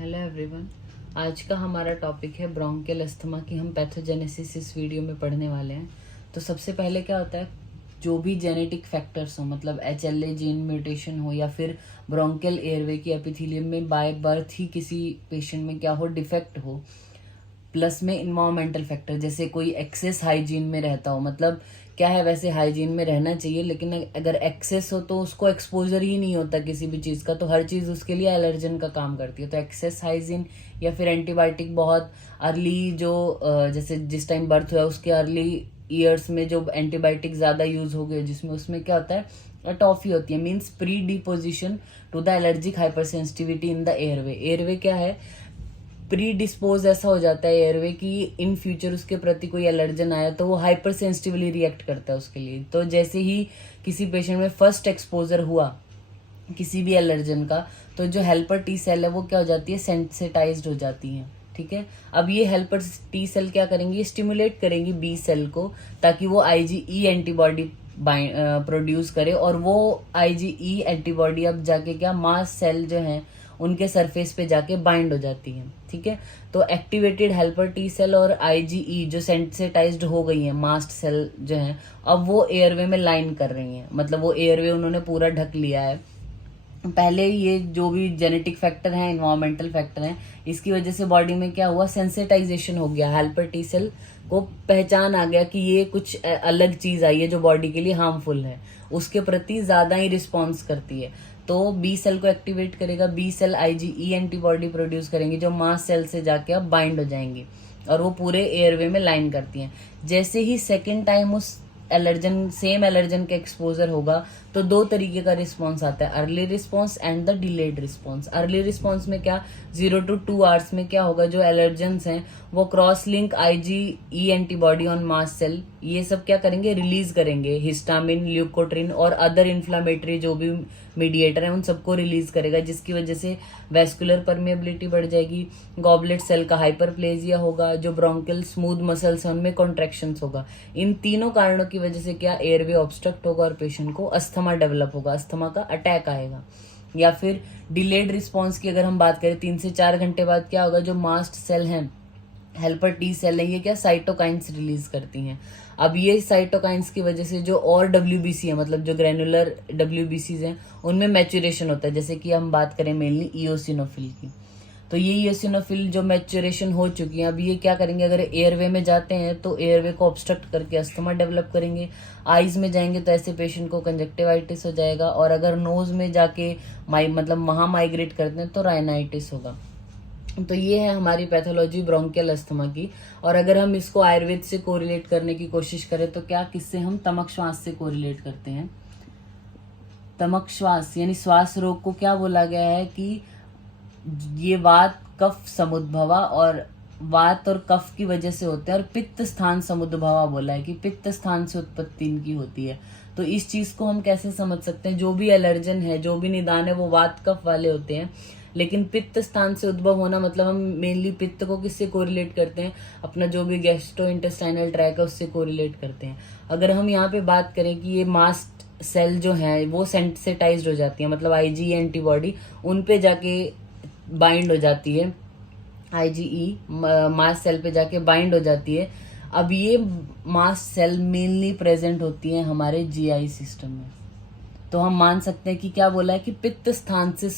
Hello everyone. आज का हमारा टॉपिक है ब्रोंकियल अस्थमा की हम पैथोजेनेसिस इस वीडियो में पढ़ने वाले हैं। तो सबसे पहले क्या होता है, जो भी जेनेटिक फैक्टर्स हो, मतलब HLA जीन म्यूटेशन हो या फिर ब्रोंकियल एयरवे की एपिथेलियम में बाय बर्थ ही किसी पेशेंट में क्या हो, डिफेक्ट हो, प्लस में इन्वायरमेंटल फैक्टर जैसे कोई एक्सेस हाइजीन में रहता हो, मतलब क्या है, वैसे हाइजीन में रहना चाहिए लेकिन अगर एक्सेस हो तो उसको एक्सपोजर ही नहीं होता किसी भी चीज़ का, तो हर चीज़ उसके लिए एलर्जन का काम करती है। तो एक्सेस हाइजीन या फिर एंटीबायोटिक बहुत अर्ली, जो जैसे जिस टाइम बर्थ हुआ उसके अर्ली ईयर्स में जो एंटीबायोटिक ज़्यादा यूज हो गए, जिसमें उसमें क्या होता है, टॉफी होती है, means predisposition to the allergic hypersensitivity in the airway. Airway क्या है, प्री डिस्पोज ऐसा हो जाता है एयरवे की इन फ्यूचर उसके प्रति कोई एलर्जन आया तो वो हाइपर सेंसिटिवली रिएक्ट करता है उसके लिए। तो जैसे ही किसी पेशेंट में फर्स्ट एक्सपोजर हुआ किसी भी एलर्जन का, तो जो हेल्पर टी सेल है वो क्या हो जाती है, सेंसिटाइज्ड हो जाती है। ठीक है, अब ये हेल्पर टी सेल क्या करेंगी, स्टिमुलेट करेंगी बी सेल को ताकि वो IgE एंटीबॉडी प्रोड्यूस करे, और वो IgE एंटीबॉडी अब जाके क्या मास सेल जो है उनके सरफेस पे जाके बाइंड हो जाती है। ठीक है, तो एक्टिवेटेड हेल्पर टी सेल और IgE जो सेंसिटाइज्ड हो गई है मास्ट सेल जो है, अब वो एयरवे में लाइन कर रही हैं, मतलब वो एयरवे उन्होंने पूरा ढक लिया है। पहले ये जो भी जेनेटिक फैक्टर हैं, इन्वायरमेंटल फैक्टर हैं, इसकी वजह से बॉडी में क्या हुआ, सेंसिटाइजेशन हो गया, हेल्पर टी सेल को पहचान आ गया कि ये कुछ अलग चीज आई है जो बॉडी के लिए हार्मफुल है, उसके प्रति ज्यादा ही रिस्पॉन्स करती है। तो बी सेल को एक्टिवेट करेगा, B cell IgE antibody produce करेंगे जो मास सेल से जाके अब बाइंड हो जाएंगी और वो पूरे एयरवे में लाइन करती हैं। जैसे ही सेकेंड टाइम उस सेम एलर्जन का एक्सपोजर होगा तो दो तरीके का रिस्पॉन्स आता है, early response and the delayed response. Early response में क्या, 0 to 2 आवर्स में क्या होगा, जो एलर्जेंस हैं वो cross link IgE antibody on mast cell ये सब क्या करेंगे, रिलीज करेंगे, हिस्टामिन, ल्यूकोट्रिन और अदर इन्फ्लामेटरी जो भी मीडिएटर है उन सबको रिलीज करेगा, जिसकी वजह से वेस्कुलर परमेबिलिटी बढ़ जाएगी, गॉबलेट सेल का हाइपरप्लेजिया होगा, जो ब्रोंकियल स्मूथ मसल्स हैं उनमें कॉन्ट्रैक्शंस होगा। इन तीनों कारणों की वजह से क्या, एयरवे ऑब्स्ट्रक्ट होगा और पेशेंट को अस्थमा डेवलप होगा, अस्थमा का अटैक आएगा। या फिर डिलेड रिस्पॉन्स की अगर हम बात करें, 3 से 4 घंटे बाद क्या होगा, जो मास्ट सेल हैं, हेल्पर टी सेल है, ये क्या साइटोकाइंस रिलीज करती हैं। अब ये साइटोकाइंस की वजह से जो और WBC है, मतलब जो ग्रेनुलर WBCs हैं उनमें मैच्योरेशन होता है, जैसे कि हम बात करें मेनली इओसिनोफिल की। तो ये इओसिनोफिल जो मैच्योरेशन हो चुकी है, अब ये क्या करेंगे, अगर एयरवे में जाते हैं तो एयरवे को ऑब्स्ट्रक्ट करके अस्थमा डेवलप करेंगे, आईज में जाएंगे तो ऐसे पेशेंट को कंजक्टिवाइटिस हो जाएगा, और अगर नोज में जाके मतलब वहां माइग्रेट करते हैं तो राइनाइटिस होगा। तो ये है हमारी पैथोलॉजी ब्रोंकियल अस्थमा की। और अगर हम इसको आयुर्वेद से कोरिलेट करने की कोशिश करें तो क्या, किससे, हम तमक श्वास से कोरिलेट करते हैं। तमक श्वास यानी श्वास रोग को क्या बोला गया है कि ये वात कफ समुद्भवा, और वात और कफ की वजह से होते हैं, और पित्त स्थान समुद्भवा बोला है कि पित्त स्थान से उत्पत्ति इनकी होती है। तो इस चीज को हम कैसे समझ सकते हैं, जो भी एलर्जन है, जो भी निदान है, वो वात कफ वाले होते हैं, लेकिन पित्त स्थान से उद्भव होना मतलब हम मेनली पित्त को किससे कोरिलेट करते हैं, अपना जो भी गैस्ट्रो इंटेस्टाइनल ट्रैक है उससे कोरिलेट करते हैं। अगर हम यहाँ पे बात करें कि ये मास्ट सेल जो है वो सेंसिटाइज्ड हो जाती है, मतलब IgE एंटीबॉडी उन पे जाके बाइंड हो जाती है, IgE मास सेल पे जाके बाइंड हो जाती है। अब ये मास सेल मेनली प्रेजेंट होती है हमारे GI सिस्टम में। तो हम मान सकते हैं कि क्या बोला है कि पित्त स्थान से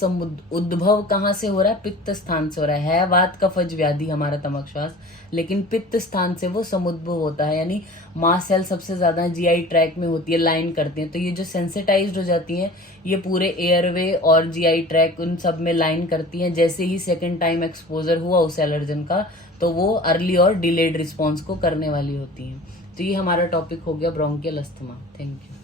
उद्भव कहाँ से हो रहा है, पित्त स्थान से हो रहा है वात कफज व्याधि हमारा तमक श्वास, लेकिन पित्त स्थान से वो समुद्भव होता है, यानी मास सेल सबसे ज्यादा GI ट्रैक में होती है, लाइन करती है। तो ये जो सेंसिटाइज्ड हो जाती है ये पूरे एयरवे और GI ट्रैक उन सब में लाइन करती है। जैसे ही सेकेंड टाइम एक्सपोजर हुआ उस एलर्जन का तो वो अर्ली और डिलेड रिस्पॉन्स को करने वाली होती है। तो ये हमारा टॉपिक हो गया ब्रोंकियल अस्थमा। Thank you.